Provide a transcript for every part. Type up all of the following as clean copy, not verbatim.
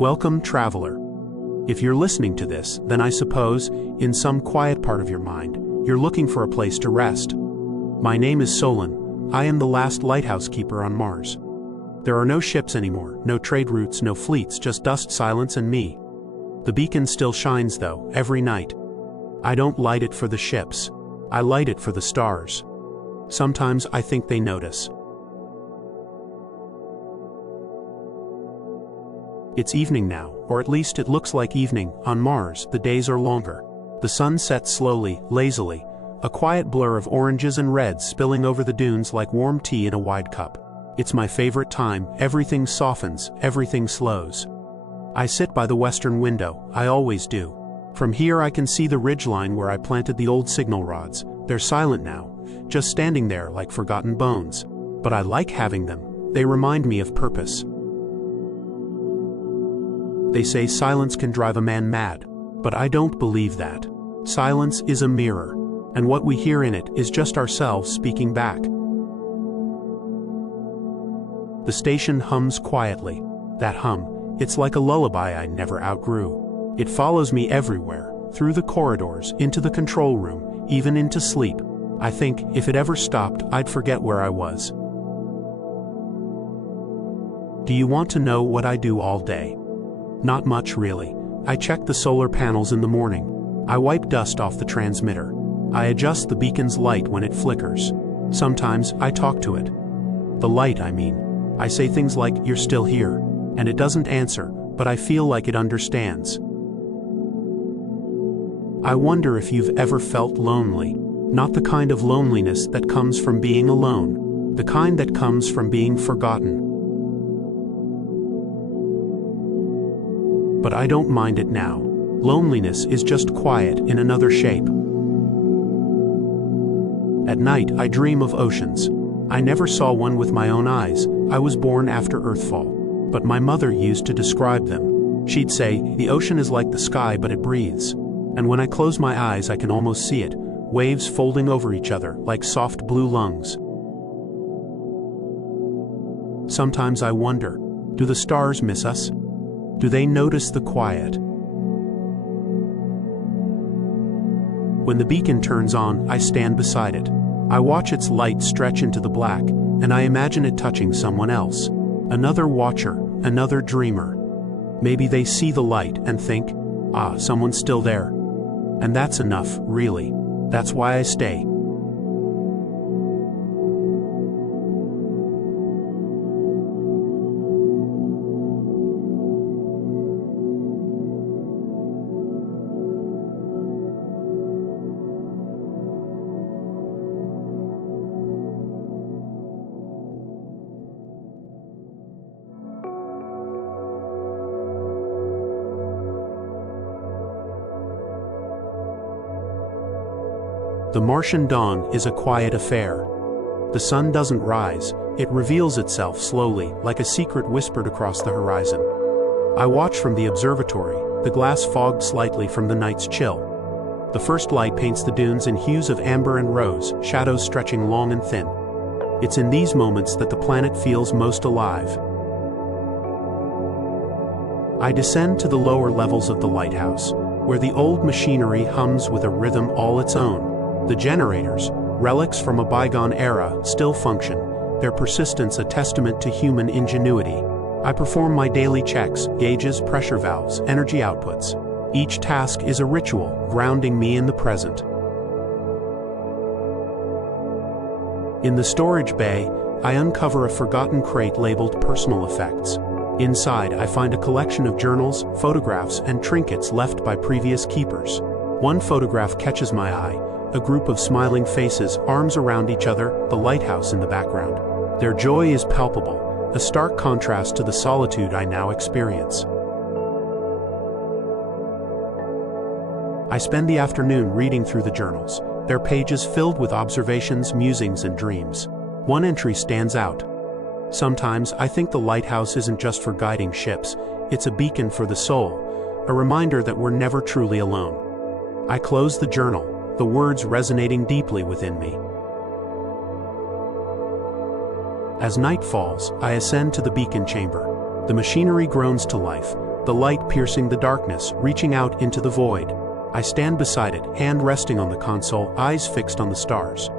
Welcome, traveler. If you're listening to this, then I suppose, in some quiet part of your mind, you're looking for a place to rest. My name is Solon. I am the last lighthouse keeper on Mars. There are no ships anymore, no trade routes, no fleets, just dust, silence, and me. The beacon still shines, though, every night. I don't light it for the ships. I light it for the stars. Sometimes I think they notice. It's evening now, or at least it looks like evening. On Mars, the days are longer. The sun sets slowly, lazily, a quiet blur of oranges and reds spilling over the dunes like warm tea in a wide cup. It's my favorite time. Everything softens, everything slows. I sit by the western window, I always do. From here I can see the ridgeline where I planted the old signal rods. They're silent now, just standing there like forgotten bones. But I like having them. They remind me of purpose. They say silence can drive a man mad, but I don't believe that. Silence is a mirror, and what we hear in it is just ourselves speaking back. The station hums quietly. That hum, it's like a lullaby I never outgrew. It follows me everywhere, through the corridors, into the control room, even into sleep. I think, if it ever stopped, I'd forget where I was. Do you want to know what I do all day? Not much, really. I check the solar panels in the morning. I wipe dust off the transmitter. I adjust the beacon's light when it flickers. Sometimes I talk to it. The light, I mean. I say things like, "You're still here," and it doesn't answer, but I feel like it understands. I wonder if you've ever felt lonely. Not the kind of loneliness that comes from being alone. The kind that comes from being forgotten. But I don't mind it now. Loneliness is just quiet in another shape. At night, I dream of oceans. I never saw one with my own eyes. I was born after Earthfall. But my mother used to describe them. She'd say, "The ocean is like the sky, but it breathes." And when I close my eyes, I can almost see it. Waves folding over each other like soft blue lungs. Sometimes I wonder, do the stars miss us? Do they notice the quiet? When the beacon turns on, I stand beside it. I watch its light stretch into the black, and I imagine it touching someone else. Another watcher, another dreamer. Maybe they see the light and think, "Ah, someone's still there." And that's enough, really. That's why I stay. The Martian dawn is a quiet affair. The sun doesn't rise, it reveals itself slowly, like a secret whispered across the horizon. I watch from the observatory, the glass fogged slightly from the night's chill. The first light paints the dunes in hues of amber and rose, shadows stretching long and thin. It's in these moments that the planet feels most alive. I descend to the lower levels of the lighthouse, where the old machinery hums with a rhythm all its own. The generators, relics from a bygone era, still function, their persistence a testament to human ingenuity. I perform my daily checks, gauges, pressure valves, energy outputs. Each task is a ritual, grounding me in the present. In the storage bay, I uncover a forgotten crate labeled Personal Effects. Inside, I find a collection of journals, photographs, and trinkets left by previous keepers. One photograph catches my eye. A group of smiling faces, arms around each other, the lighthouse in the background. Their joy is palpable, a stark contrast to the solitude I now experience. I spend the afternoon reading through the journals, their pages filled with observations, musings, and dreams. One entry stands out. Sometimes I think the lighthouse isn't just for guiding ships, it's a beacon for the soul, a reminder that we're never truly alone. I close the journal, the words resonating deeply within me. As night falls, I ascend to the beacon chamber. The machinery groans to life, the light piercing the darkness, reaching out into the void. I stand beside it, hand resting on the console, eyes fixed on the stars.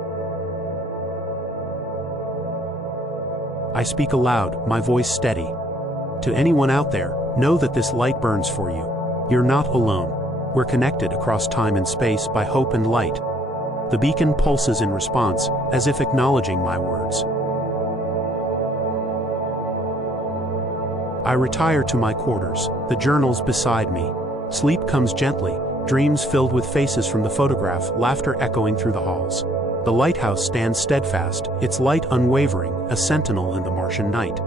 I speak aloud, my voice steady. To anyone out there, know that this light burns for you. You're not alone. We're connected across time and space by hope and light. The beacon pulses in response, as if acknowledging my words. I retire to my quarters, the journals beside me. Sleep comes gently, dreams filled with faces from the photograph, laughter echoing through the halls. The lighthouse stands steadfast, its light unwavering, a sentinel in the Martian night.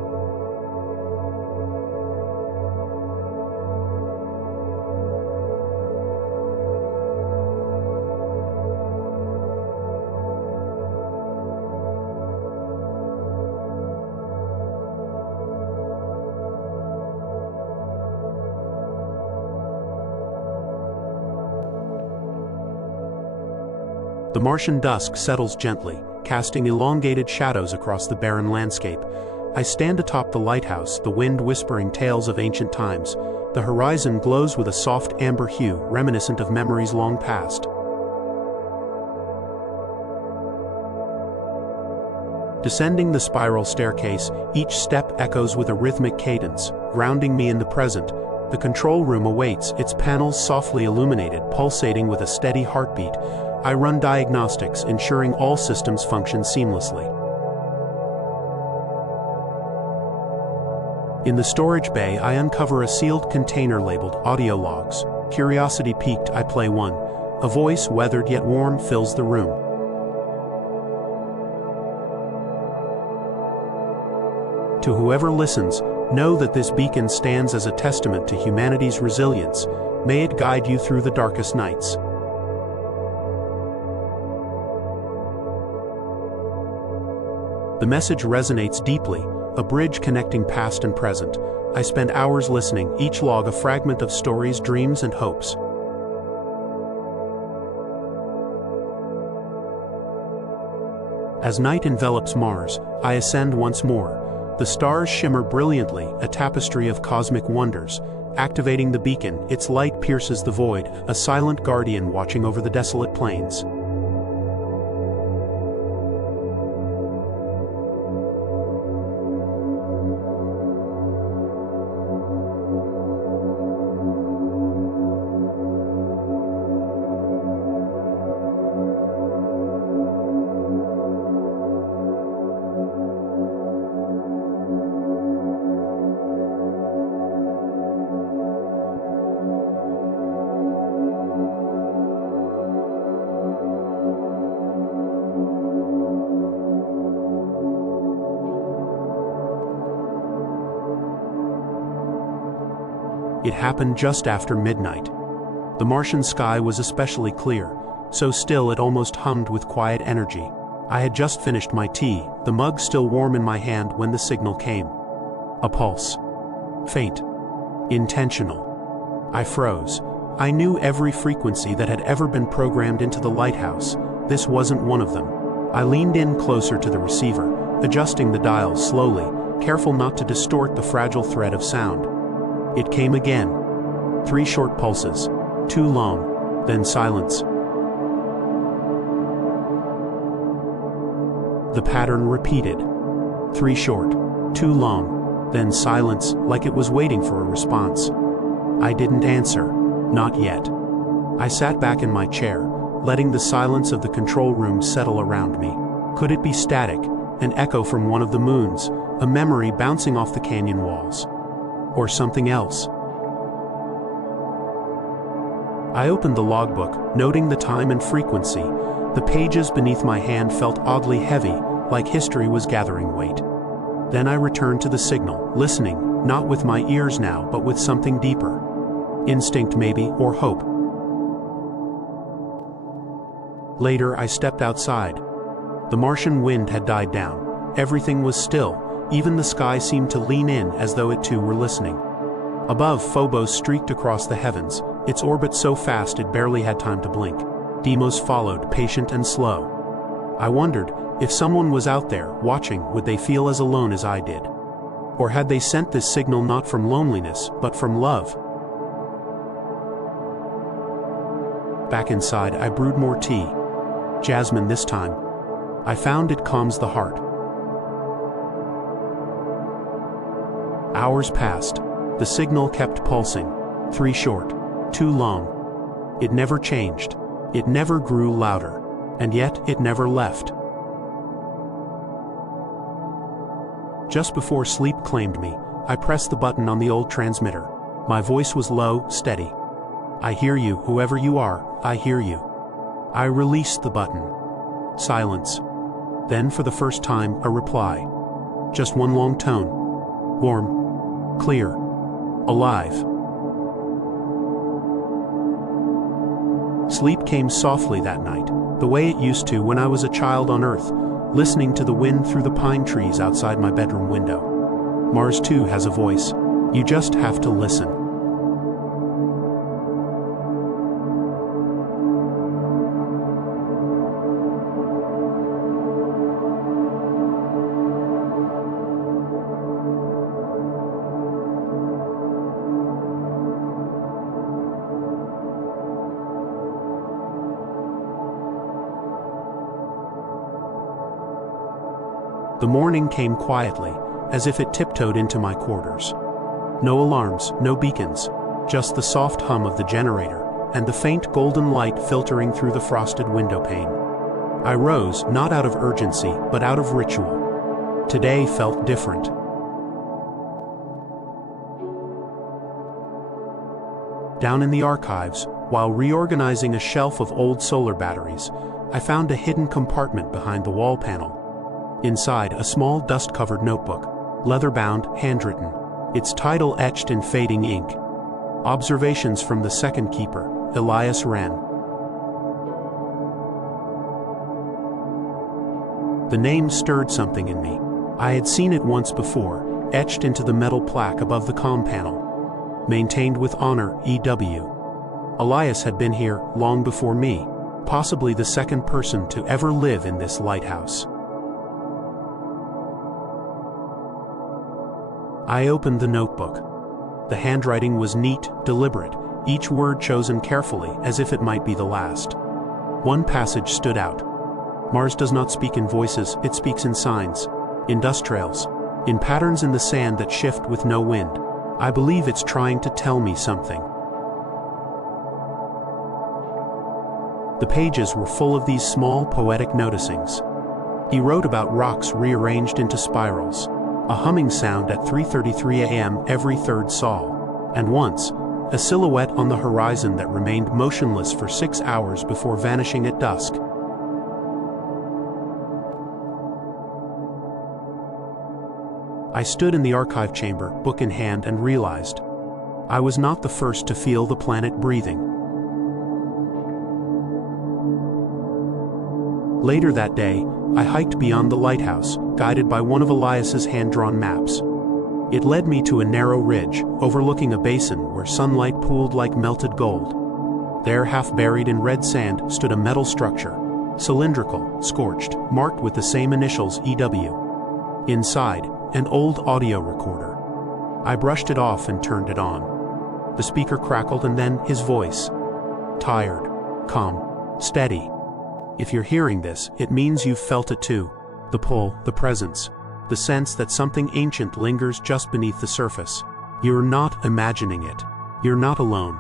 The Martian dusk settles gently, casting elongated shadows across the barren landscape. I stand atop the lighthouse, the wind whispering tales of ancient times. The horizon glows with a soft amber hue, reminiscent of memories long past. Descending the spiral staircase, each step echoes with a rhythmic cadence, grounding me in the present. The control room awaits, its panels softly illuminated, pulsating with a steady heartbeat. I run diagnostics, ensuring all systems function seamlessly. In the storage bay, I uncover a sealed container labeled audio logs. Curiosity piqued, I play one. A voice, weathered yet warm, fills the room. To whoever listens, know that this beacon stands as a testament to humanity's resilience. May it guide you through the darkest nights. The message resonates deeply, a bridge connecting past and present. I spend hours listening, each log a fragment of stories, dreams, and hopes. As night envelops Mars, I ascend once more. The stars shimmer brilliantly, a tapestry of cosmic wonders. Activating the beacon, its light pierces the void, a silent guardian watching over the desolate plains. It happened just after midnight. The Martian sky was especially clear, so still it almost hummed with quiet energy. I had just finished my tea, the mug still warm in my hand when the signal came. A pulse. Faint. Intentional. I froze. I knew every frequency that had ever been programmed into the lighthouse. This wasn't one of them. I leaned in closer to the receiver, adjusting the dials slowly, careful not to distort the fragile thread of sound. It came again. 3 short pulses. Too long. Then silence. The pattern repeated. 3 short. Too long. Then silence, like it was waiting for a response. I didn't answer. Not yet. I sat back in my chair, letting the silence of the control room settle around me. Could it be static, an echo from one of the moons, a memory bouncing off the canyon walls? Or something else? I opened the logbook, noting the time and frequency. The pages beneath my hand felt oddly heavy, like history was gathering weight. Then I returned to the signal, listening, not with my ears now, but with something deeper. Instinct maybe, or hope. Later I stepped outside. The Martian wind had died down. Everything was still. Even the sky seemed to lean in as though it too were listening. Above, Phobos streaked across the heavens, its orbit so fast it barely had time to blink. Deimos followed, patient and slow. I wondered, if someone was out there, watching, would they feel as alone as I did? Or had they sent this signal not from loneliness, but from love? Back inside, I brewed more tea. Jasmine this time. I found it calms the heart. Hours passed. The signal kept pulsing. 3 short, 2 long. It never changed. It never grew louder. And yet, it never left. Just before sleep claimed me, I pressed the button on the old transmitter. My voice was low, steady. I hear you, whoever you are, I hear you. I released the button. Silence. Then, for the first time, a reply. Just one long tone. Warm. Clear. Alive. Sleep came softly that night, the way it used to when I was a child on Earth, listening to the wind through the pine trees outside my bedroom window. Mars too has a voice. You just have to listen. The morning came quietly, as if it tiptoed into my quarters. No alarms, no beacons, just the soft hum of the generator and the faint golden light filtering through the frosted window pane. I rose, not out of urgency, but out of ritual. Today felt different. Down in the archives, while reorganizing a shelf of old solar batteries, I found a hidden compartment behind the wall panel. Inside, a small dust-covered notebook, leather-bound, handwritten, its title etched in fading ink. Observations from the second keeper, Elias Wren. The name stirred something in me. I had seen it once before, etched into the metal plaque above the comm panel. Maintained with honor, E.W. Elias had been here long before me, possibly the second person to ever live in this lighthouse. I opened the notebook. The handwriting was neat, deliberate, each word chosen carefully as if it might be the last. One passage stood out. Mars does not speak in voices, it speaks in signs, in dust trails, in patterns in the sand that shift with no wind. I believe it's trying to tell me something. The pages were full of these small poetic noticings. He wrote about rocks rearranged into spirals, a humming sound at 3:33 a.m. every third sol, and once, a silhouette on the horizon that remained motionless for 6 hours before vanishing at dusk. I stood in the archive chamber, book in hand, and realized I was not the first to feel the planet breathing. Later that day, I hiked beyond the lighthouse, guided by one of Elias's hand-drawn maps. It led me to a narrow ridge, overlooking a basin where sunlight pooled like melted gold. There, half buried in red sand, stood a metal structure, cylindrical, scorched, marked with the same initials, EW. Inside, an old audio recorder. I brushed it off and turned it on. The speaker crackled, and then his voice. Tired, calm, steady. If you're hearing this, it means you've felt it too. The pull, the presence, the sense that something ancient lingers just beneath the surface. You're not imagining it. You're not alone.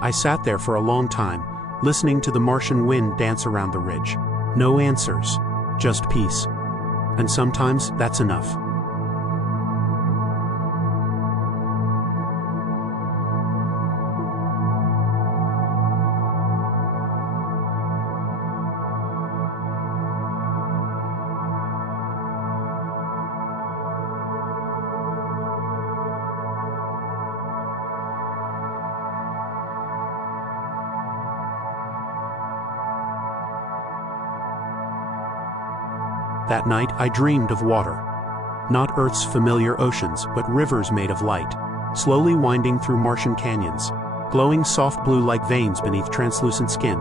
I sat there for a long time, listening to the Martian wind dance around the ridge. No answers, just peace. And sometimes that's enough. That night, I dreamed of water. Not Earth's familiar oceans, but rivers made of light, slowly winding through Martian canyons, glowing soft blue like veins beneath translucent skin.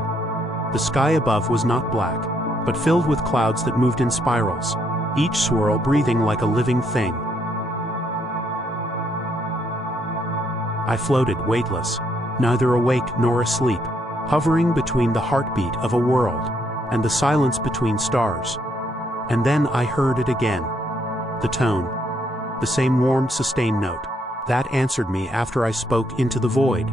The sky above was not black. but filled with clouds that moved in spirals, each swirl breathing like a living thing. I floated weightless, neither awake nor asleep, hovering between the heartbeat of a world and the silence between stars. And then I heard it again. The tone, the same warm, sustained note, that answered me after I spoke into the void.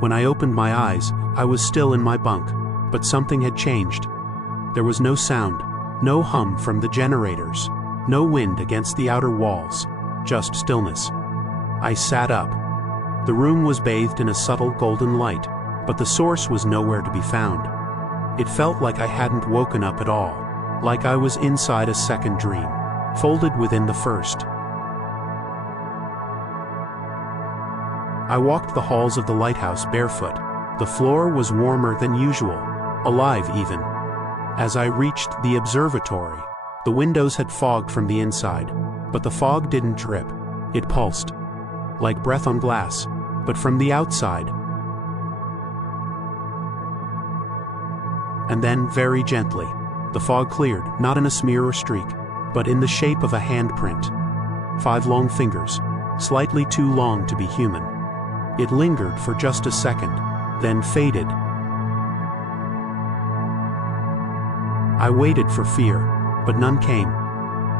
When I opened my eyes, I was still in my bunk, but something had changed. There was no sound, no hum from the generators, no wind against the outer walls, just stillness. I sat up. The room was bathed in a subtle golden light, but the source was nowhere to be found. It felt like I hadn't woken up at all, like I was inside a second dream, folded within the first. I walked the halls of the lighthouse barefoot. The floor was warmer than usual, alive even. As I reached the observatory, the windows had fogged from the inside, but the fog didn't drip. It pulsed, like breath on glass, but from the outside. And then, very gently, the fog cleared, not in a smear or streak, but in the shape of a handprint. 5 long fingers, slightly too long to be human. It lingered for just a second, then faded. I waited for fear, but none came.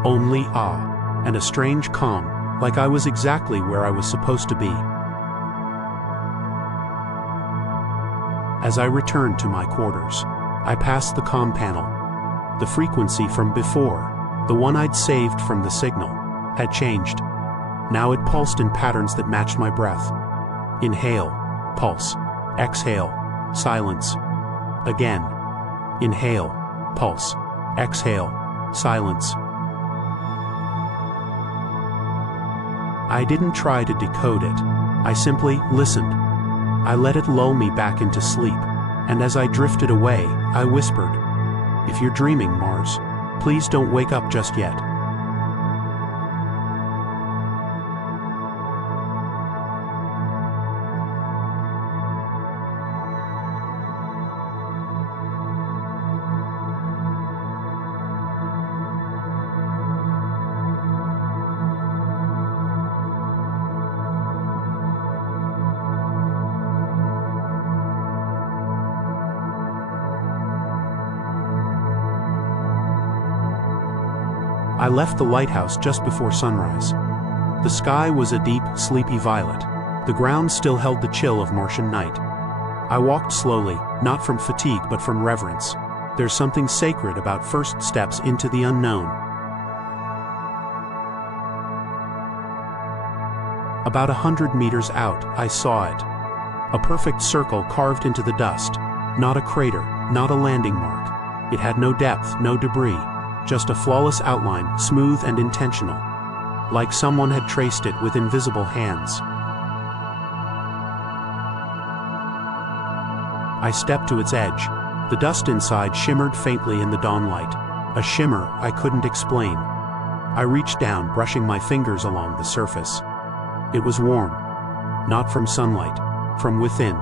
Only awe, and a strange calm, like I was exactly where I was supposed to be. As I returned to my quarters, I passed the comm panel. The frequency from before, the one I'd saved from the signal, had changed. Now it pulsed in patterns that matched my breath. Inhale, pulse. Exhale, silence. Again. Inhale, pulse. Exhale, silence. I didn't try to decode it. I simply listened. I let it lull me back into sleep, and as I drifted away, I whispered, "If you're dreaming, Mars, please don't wake up just yet." I left the lighthouse just before sunrise. The sky was a deep, sleepy violet. The ground still held the chill of Martian night. I walked slowly, not from fatigue but from reverence. There's something sacred about first steps into the unknown. About 100 meters out, I saw it. A perfect circle carved into the dust. Not a crater, not a landing mark. It had no depth, no debris. Just a flawless outline, smooth and intentional, like someone had traced it with invisible hands. I stepped to its edge. The dust inside shimmered faintly in the dawnlight, a shimmer I couldn't explain. I reached down, brushing my fingers along the surface. It was warm, not from sunlight, from within.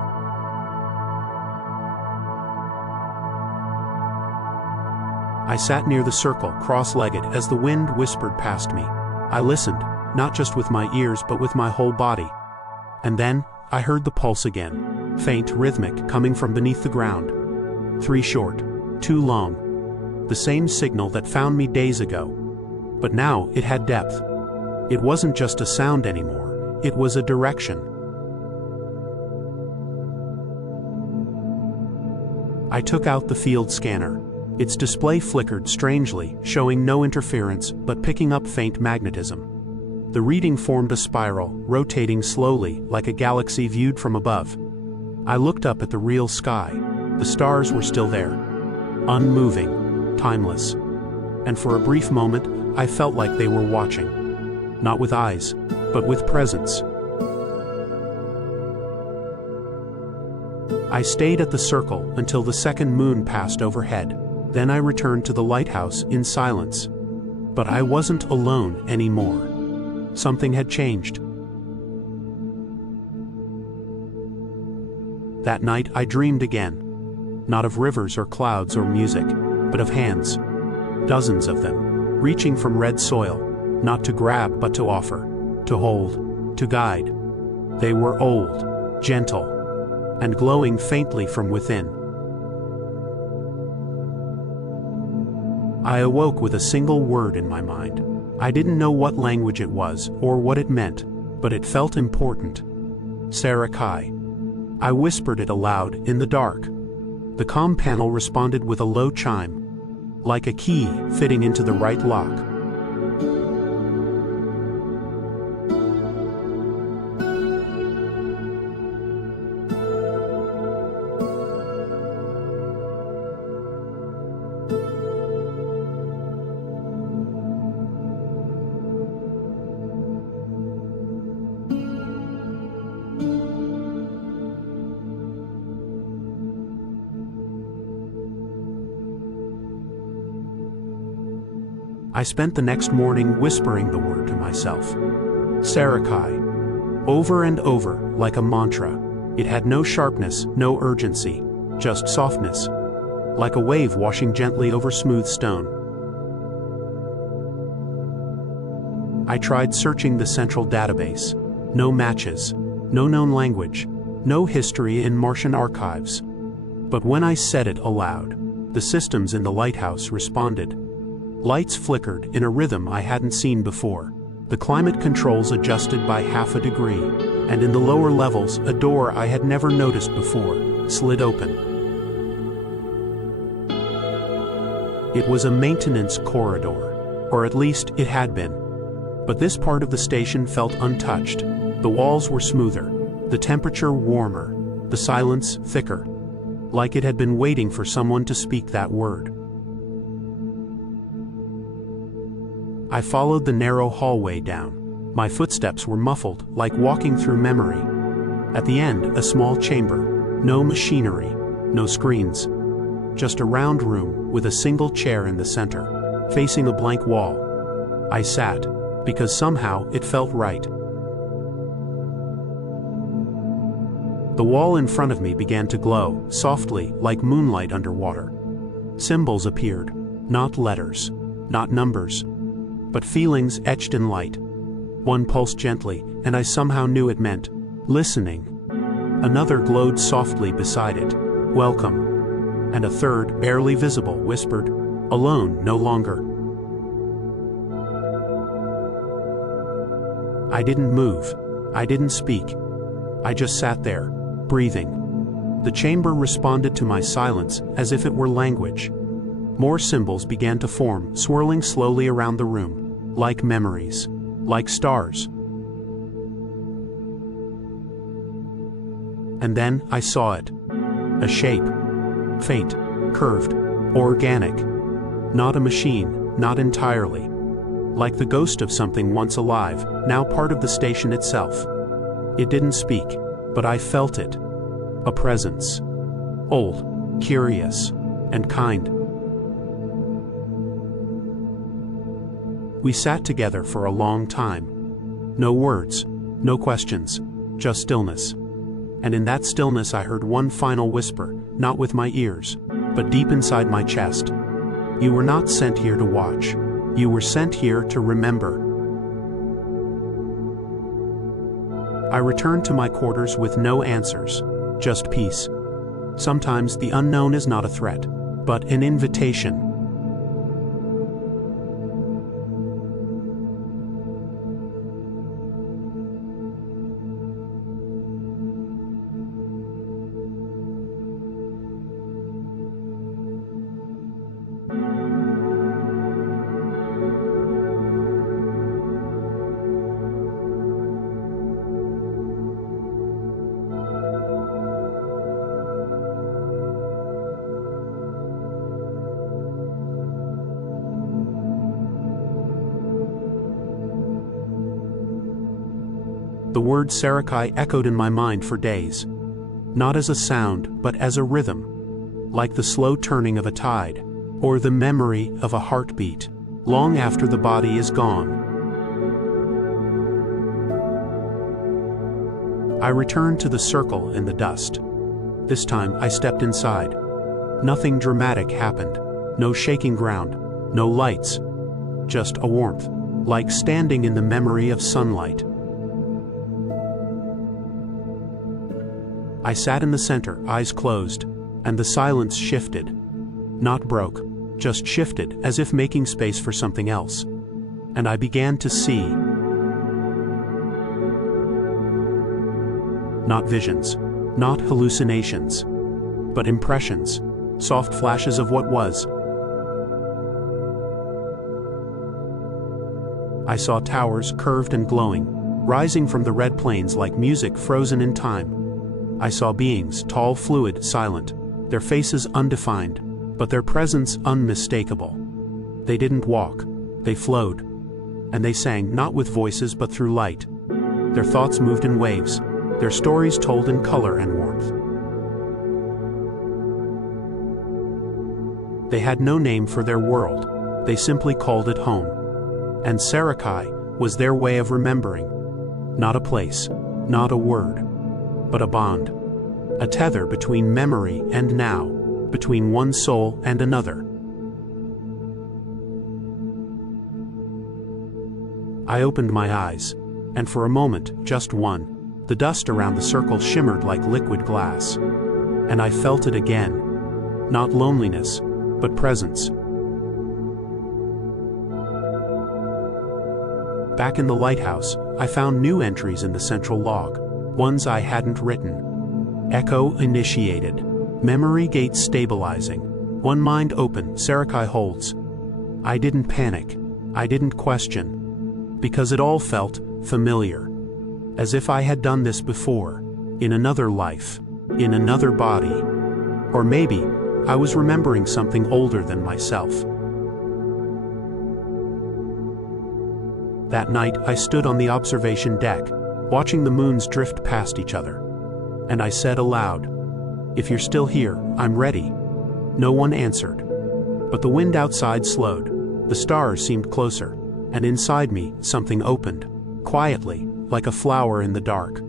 I sat near the circle, cross-legged, as the wind whispered past me. I listened, not just with my ears but with my whole body. And then, I heard the pulse again, faint, rhythmic, coming from beneath the ground. 3 short, 2 long. The same signal that found me days ago. But now, it had depth. It wasn't just a sound anymore, it was a direction. I took out the field scanner. Its display flickered strangely, showing no interference but picking up faint magnetism. The reading formed a spiral, rotating slowly like a galaxy viewed from above. I looked up at the real sky. The stars were still there, unmoving, timeless. And for a brief moment, I felt like they were watching. Not with eyes, but with presence. I stayed at the circle until the second moon passed overhead. Then I returned to the lighthouse in silence. But I wasn't alone anymore. Something had changed. That night I dreamed again. Not of rivers or clouds or music, but of hands. Dozens of them, reaching from red soil, not to grab but to offer, to hold, to guide. They were old, gentle, and glowing faintly from within. I awoke with a single word in my mind. I didn't know what language it was or what it meant, but it felt important. Sci-Fi. I whispered it aloud in the dark. The comm panel responded with a low chime, like a key fitting into the right lock. I spent the next morning whispering the word to myself. Sci-Fi. Over and over, like a mantra. It had no sharpness, no urgency, just softness. Like a wave washing gently over smooth stone. I tried searching the central database. No matches, no known language, no history in Martian archives. But when I said it aloud, the systems in the lighthouse responded. Lights flickered in a rhythm I hadn't seen before. The climate controls adjusted by half a degree, and in the lower levels, a door I had never noticed before slid open. It was a maintenance corridor, or at least it had been. But this part of the station felt untouched. The walls were smoother, the temperature warmer, the silence thicker, like it had been waiting for someone to speak that word. I followed the narrow hallway down. My footsteps were muffled, like walking through memory. At the end, a small chamber. No machinery, no screens. Just a round room with a single chair in the center, facing a blank wall. I sat, because somehow it felt right. The wall in front of me began to glow, softly, like moonlight underwater. Symbols appeared, not letters, not numbers, but feelings etched in light. One pulsed gently, and I somehow knew it meant listening. Another glowed softly beside it, welcome. And a third, barely visible, whispered, alone no longer. I didn't move. I didn't speak. I just sat there, breathing. The chamber responded to my silence as if it were language. More symbols began to form, swirling slowly around the room. Like memories, like stars. And then I saw it. A shape. Faint, curved, organic. Not a machine, not entirely. Like the ghost of something once alive, now part of the station itself. It didn't speak, but I felt it. A presence. Old, curious, and kind. We sat together for a long time. No words, no questions, just stillness. And in that stillness I heard one final whisper, not with my ears, but deep inside my chest. You were not sent here to watch. You were sent here to remember. I returned to my quarters with no answers, just peace. Sometimes the unknown is not a threat, but an invitation. The word Sci-Fi echoed in my mind for days, not as a sound, but as a rhythm, like the slow turning of a tide, or the memory of a heartbeat, long after the body is gone. I returned to the circle in the dust. This time I stepped inside. Nothing dramatic happened. No shaking ground, no lights. Just a warmth, like standing in the memory of sunlight. I sat in the center, eyes closed, and the silence shifted. Not broke, just shifted, as if making space for something else. And I began to see. Not visions, not hallucinations, but impressions, soft flashes of what was. I saw towers, curved and glowing, rising from the red plains like music frozen in time. I saw beings, tall, fluid, silent, their faces undefined, but their presence unmistakable. They didn't walk, they flowed, and they sang not with voices but through light. Their thoughts moved in waves, their stories told in color and warmth. They had no name for their world, they simply called it home. And Sci-Fi was their way of remembering. Not a place, not a word, but a bond. A tether between memory and now, between one soul and another. I opened my eyes, and for a moment, just one, the dust around the circle shimmered like liquid glass. And I felt it again. Not loneliness, but presence. Back in the lighthouse, I found new entries in the central log, ones I hadn't written. Echo initiated. Memory gate stabilizing. One mind open, Sci-Fi holds. I didn't panic. I didn't question. Because it all felt familiar. As if I had done this before. In another life. In another body. Or maybe, I was remembering something older than myself. That night, I stood on the observation deck, watching the moons drift past each other. And I said aloud, "If you're still here, I'm ready." No one answered. But the wind outside slowed, the stars seemed closer, and inside me, something opened, quietly, like a flower in the dark.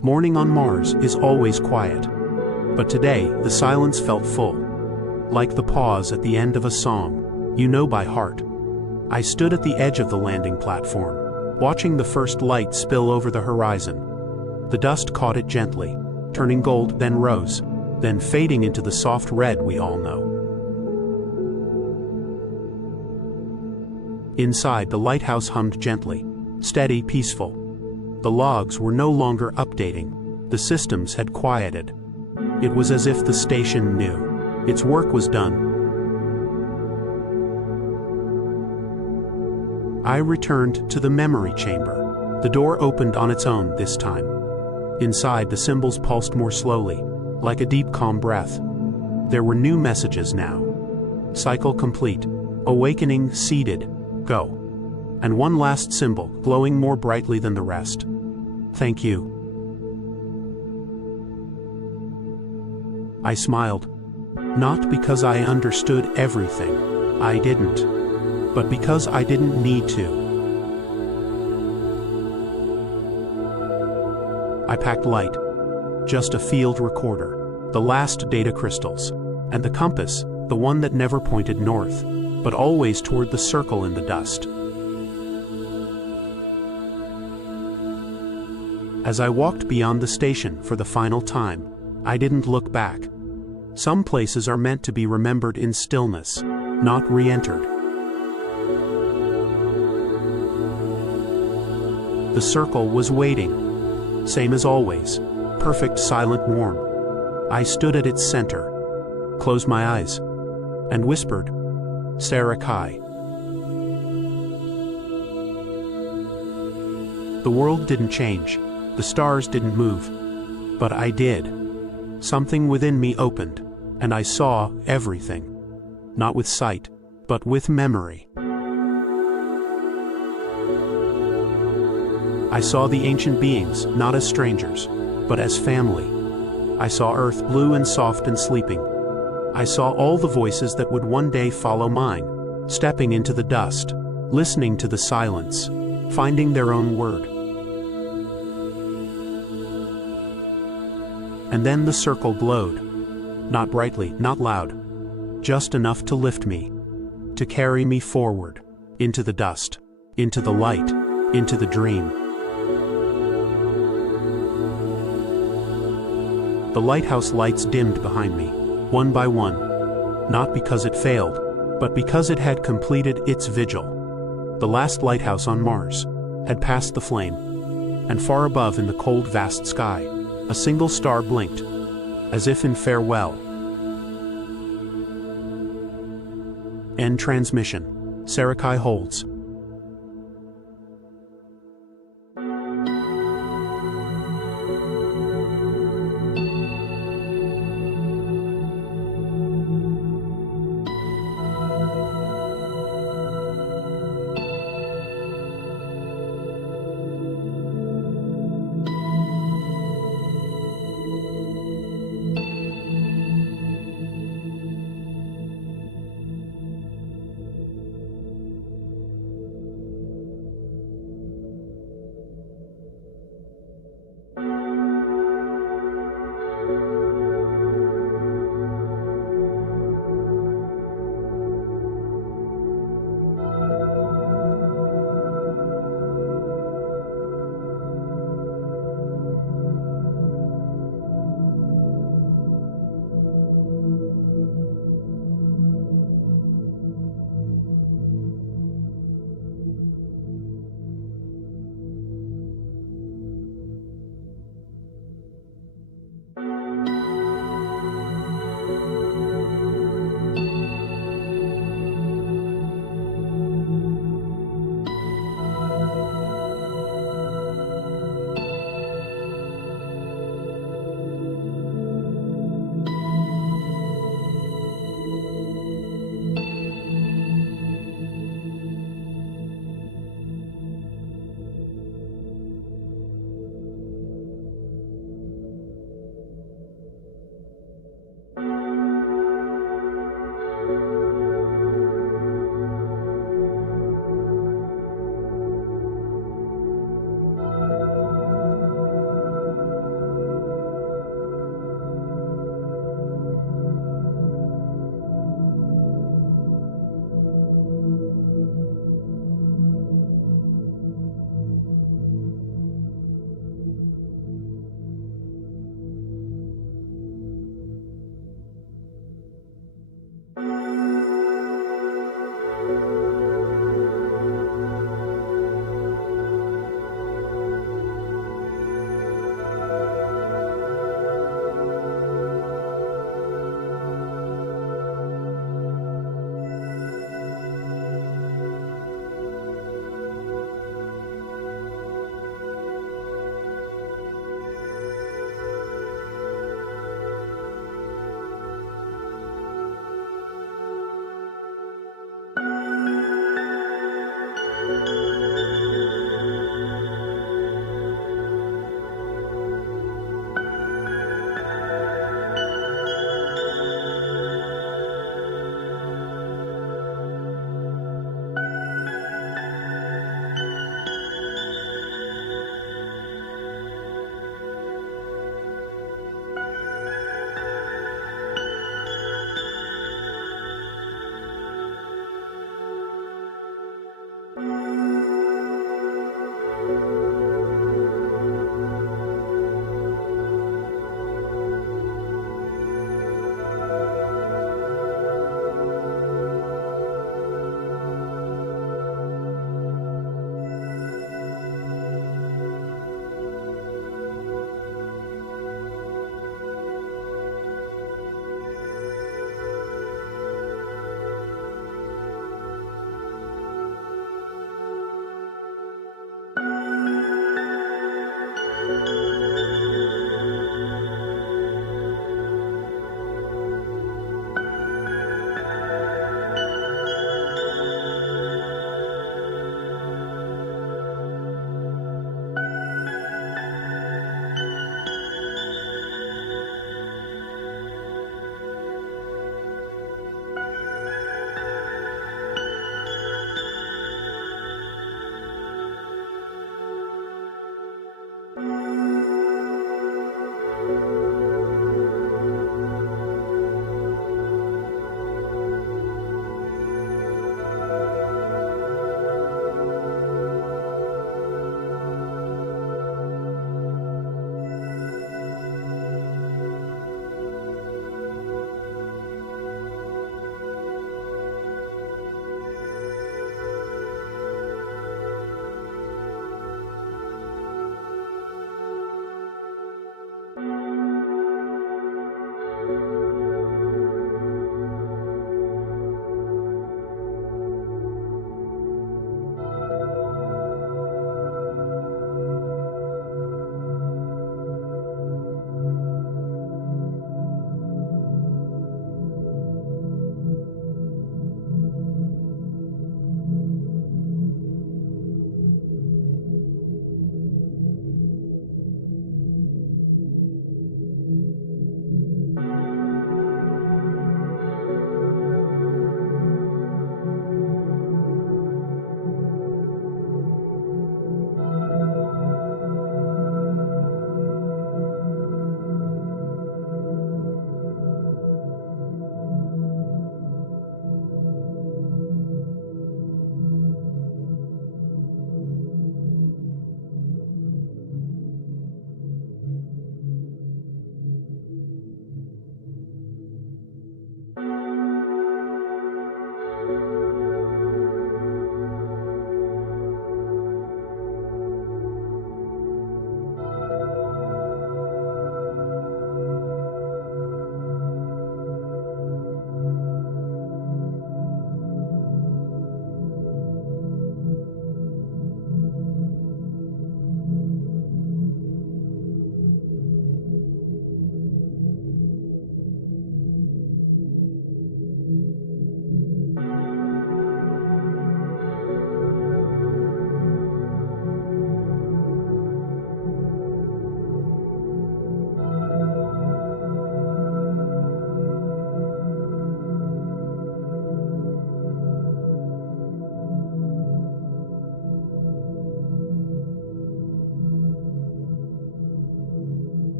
Morning on Mars is always quiet, but today the silence felt full, like the pause at the end of a song, you know by heart. I stood at the edge of the landing platform, watching the first light spill over the horizon. The dust caught it gently, turning gold, then rose, then fading into the soft red we all know. Inside, the lighthouse hummed gently, steady, peaceful. The logs were no longer updating. The systems had quieted. It was as if the station knew. Its work was done. I returned to the memory chamber. The door opened on its own this time. Inside, the symbols pulsed more slowly, like a deep, calm breath. There were new messages now. Cycle complete. Awakening seeded. Go. And one last symbol, glowing more brightly than the rest. Thank you. I smiled. Not because I understood everything. I didn't. But because I didn't need to. I packed light. Just a field recorder. The last data crystals. And the compass, the one that never pointed north, but always toward the circle in the dust. As I walked beyond the station for the final time, I didn't look back. Some places are meant to be remembered in stillness, not re-entered. The circle was waiting, same as always, perfect, silent, warm. I stood at its center, closed my eyes, and whispered, Sci-Fi. The world didn't change, the stars didn't move, but I did. Something within me opened, and I saw everything. Not with sight, but with memory. I saw the ancient beings, not as strangers, but as family. I saw Earth blue and soft and sleeping. I saw all the voices that would one day follow mine, stepping into the dust, listening to the silence, finding their own word. And then the circle glowed. Not brightly, not loud, just enough to lift me, to carry me forward, into the dust, into the light, into the dream. The lighthouse lights dimmed behind me, one by one, not because it failed, but because it had completed its vigil. The last lighthouse on Mars had passed the flame, and far above in the cold vast sky, a single star blinked, as if in farewell. End transmission. Sci-Fi holds.